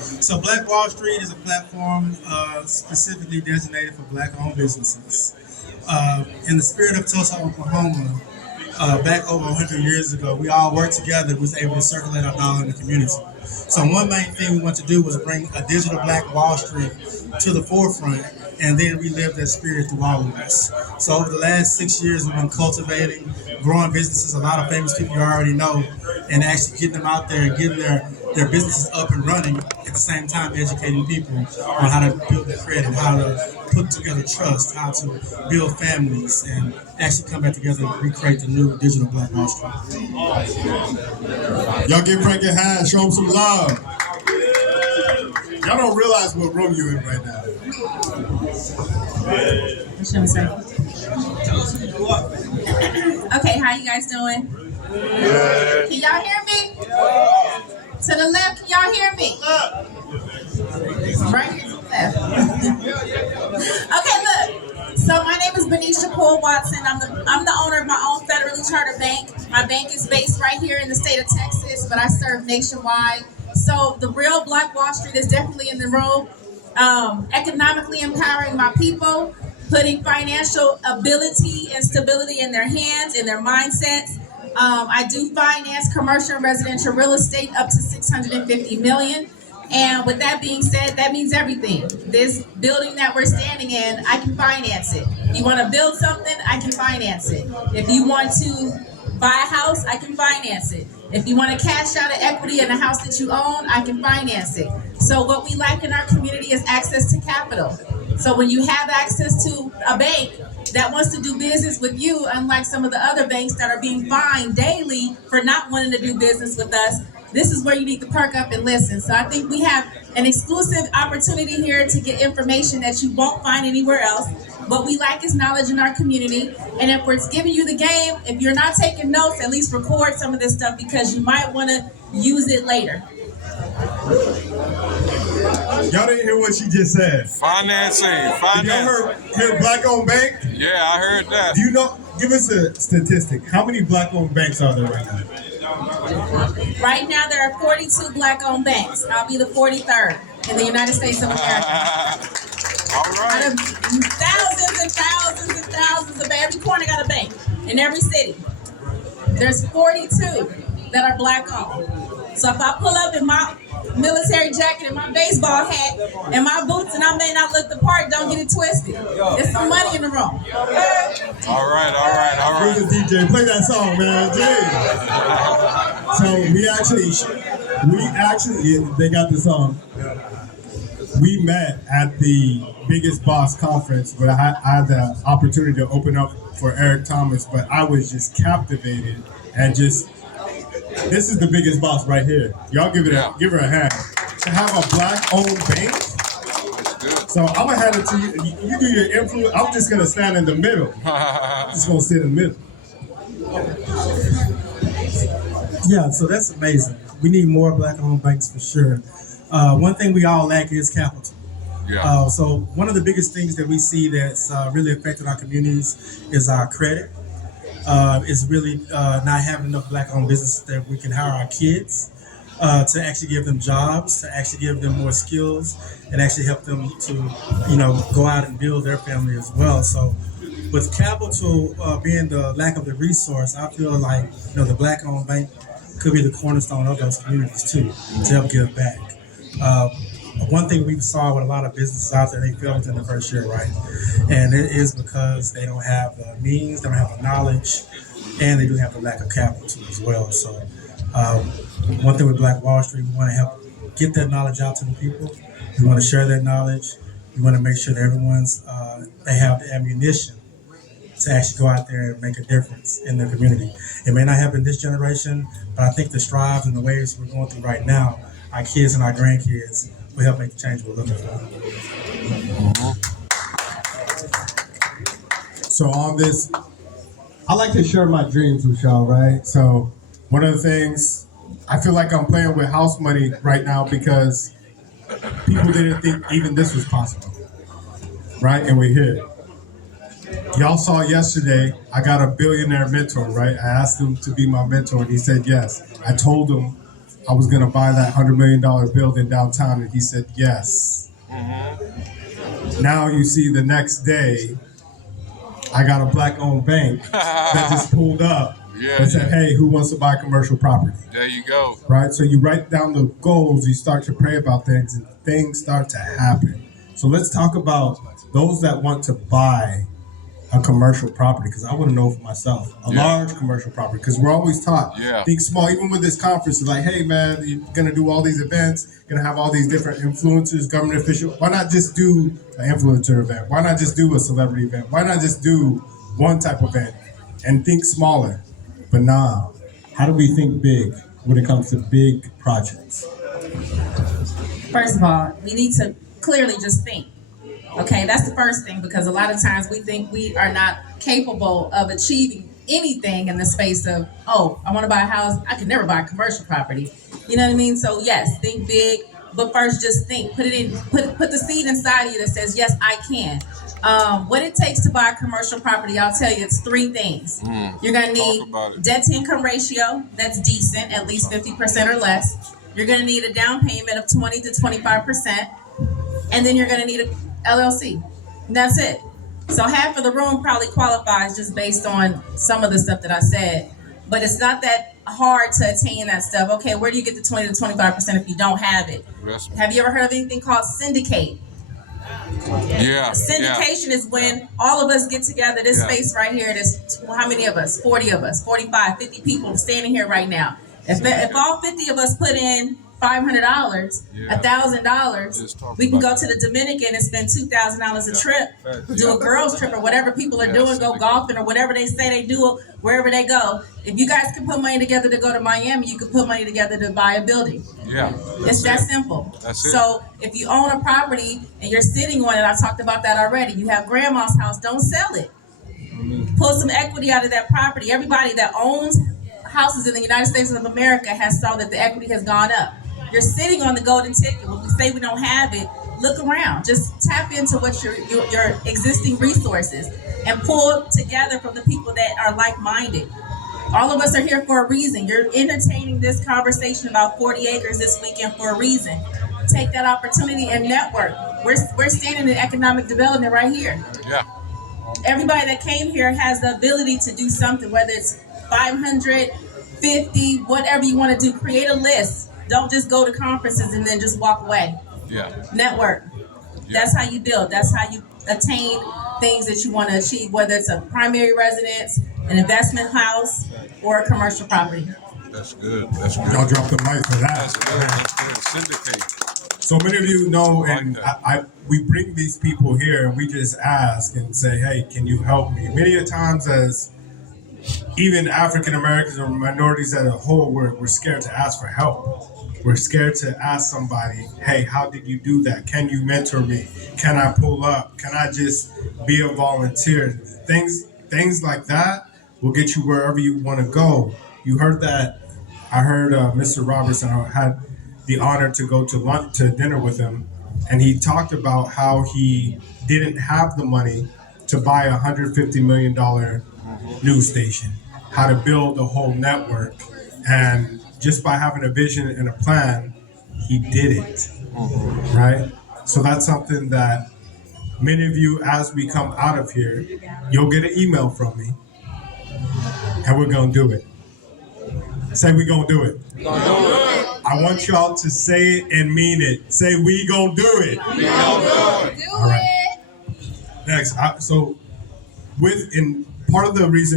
So Black Wall Street is a platform specifically designated for Black-owned businesses. In the spirit of Tulsa, Oklahoma, back over 100 years ago, we all worked together and was able to circulate our dollar in the community. So one main thing we want to do was bring a digital Black Wall Street to the forefront and then relive that spirit through all of us. So over the last 6 years, we've been cultivating, growing businesses, a lot of famous people you already know, and actually getting them out there and getting their businesses up and running at the same time educating people on how to build their credit, how to put together trust, how to build families, and actually come back together and recreate the new digital Black Wall Street. Y'all give Frank a hand, show him some love. Y'all don't realize what room you're in right now. Okay, how you guys doing? Yeah. Can y'all hear me? To the left, can y'all hear me? Right here to the left. Okay, look. So my name is Benicia Paul Watson. I'm the owner of my own federally chartered bank. My bank is based right here in the state of Texas, but I serve nationwide. So the real Black Wall Street is definitely in the room. Economically empowering my people, putting financial ability and stability in their hands, in their mindsets. I do finance commercial and residential real estate up to $650 million. And with that being said, that means everything. This building that we're standing in, I can finance it. You want to build something, I can finance it. If you want to buy a house, I can finance it. If you want to cash out an equity in a house that you own, I can finance it. So what we lack in our community is access to capital. So when you have access to a bank that wants to do business with you, unlike some of the other banks that are being fined daily for not wanting to do business with us, this is where you need to perk up and listen. So I think we have an exclusive opportunity here to get information that you won't find anywhere else. What we lack is knowledge in our community. And if we're giving you the game, if you're not taking notes, at least record some of this stuff because you might want to use it later. Y'all didn't hear what she just said. Financing. Did y'all hear Black-owned bank? Yeah, I heard that. Do you know? Give us a statistic. How many Black-owned banks are there right now? Right now, there are 42 Black-owned banks. I'll be the 43rd in the United States of America. All right. Out of thousands and thousands and thousands of every corner got a bank in every city. There's 42 that are Black-owned. So if I pull up in my military jacket and my baseball hat and my boots and I may not look the part, don't get it twisted. There's some money in the room. All right. Who's the DJ? Play that song, man. Jay. So we actually, they got the song. We met at the Biggest Boss conference, but I had the opportunity to open up for Eric Thomas, but I was just captivated and just, this is the biggest boss right here. Y'all give her a hand. To have a Black-owned bank. So I'm gonna hand it to you. You do your influence. I'm just gonna stand in the middle. I'm just gonna sit in the middle. Yeah, so that's amazing. We need more Black-owned banks for sure. One thing we all lack is capital. Yeah. So one of the biggest things that we see that's really affected our communities is our credit. Is really not having enough Black-owned businesses that we can hire our kids to actually give them jobs, to actually give them more skills, and actually help them to, go out and build their family as well. So with capital being the lack of the resource, I feel like the Black-owned bank could be the cornerstone of those communities too, to help give back. One thing we saw with a lot of businesses out there, they fail within the first year, right? And it is because they don't have the means, they don't have the knowledge, and they do have the lack of capital as well. So one thing with Black Wall Street, we want to help get that knowledge out to the people. We want to share that knowledge. We want to make sure that everyone's, they have the ammunition to actually go out there and make a difference in their community. It may not happen this generation, but I think the strides and the ways we're going through right now, our kids and our grandkids, will help make the change we're looking for. So on this, I like to share my dreams with y'all, right? So one of the things, I feel like I'm playing with house money right now because people didn't think even this was possible, right? And we're here. Y'all saw yesterday, I got a billionaire mentor, right? I asked him to be my mentor and he said yes. I told him I was going to buy that $100 million building downtown, and he said yes. Now you see the next day, I got a black-owned bank that just pulled up and said, hey, who wants to buy commercial property? There you go. Right? So you write down the goals, you start to pray about things, and things start to happen. So let's talk about those that want to buy a commercial property, because I want to know for myself, a large commercial property, because we're always taught, think small. Even with this conference, it's like, hey, man, you're going to do all these events, you're going to have all these different influencers, government officials. Why not just do an influencer event? Why not just do a celebrity event? Why not just do one type of event and think smaller? But nah, how do we think big when it comes to big projects? First of all, we need to clearly just think. Okay, that's the first thing, because a lot of times we think we are not capable of achieving anything in the space of, oh, I want to buy a house. I could never buy a commercial property. You know what I mean? So yes, think big, but first just think. Put it in. Put the seed inside of you that says, yes, I can. What it takes to buy a commercial property, I'll tell you, it's three things. You're going to need debt to income ratio that's decent, at least 50% or less. You're going to need a down payment of 20 to 25%, and then you're going to need a LLC. And that's it. So half of the room probably qualifies just based on some of the stuff that I said. But it's not that hard to attain that stuff. Okay, where do you get the 20 to 25% if you don't have it? Have you ever heard of anything called syndicate? Syndication is when all of us get together, this space right here, there's how many of us? 40 of us, 45, 50 people standing here right now. If all 50 of us put in $500, $1,000, we can go to the Dominican and spend $2,000 a trip, do a girls trip or whatever people are doing, go golfing or whatever they say they do wherever they go. If you guys can put money together to go to Miami, you can put money together to buy a building. It's that simple. So if you own a property and you're sitting on it, I talked about that already. You have grandma's house, don't sell it. Pull some equity out of that property. Everybody that owns houses in the United States of America has saw that the equity has gone up. You're sitting on the golden ticket. When we say we don't have it, look around. Just tap into what your existing resources and pull together from the people that are like-minded. All of us are here for a reason. You're entertaining this conversation about 40 acres this weekend for a reason. Take that opportunity and network. We're standing in economic development right here. Everybody that came here has the ability to do something, whether it's 500, 50, whatever you want to do. Create a list. Don't just go to conferences and then just walk away. Network. That's how you build. That's how you attain things that you want to achieve, whether it's a primary residence, an investment house, or a commercial property. That's good. That's good. Y'all drop the mic for that. That's good. That's good. Syndicate. So many of you know, and we bring these people here and we just ask and say, hey, can you help me? Many a times as even African Americans or minorities as a whole, we're scared to ask for help. We're scared to ask somebody, hey, how did you do that? Can you mentor me? Can I pull up? Can I just be a volunteer? Things like that will get you wherever you want to go. You heard that. I heard Mr. Robertson. I had the honor to go to dinner with him, and he talked about how he didn't have the money to buy a $150 million news station, how to build a whole network, and just by having a vision and a plan, he did it, right? So that's something that many of you, as we come out of here, you'll get an email from me, and we're gonna do it. Say we gonna do it. I want y'all to say it and mean it. Say we gonna do it. We gonna do it. All right. Next, so in part of the reason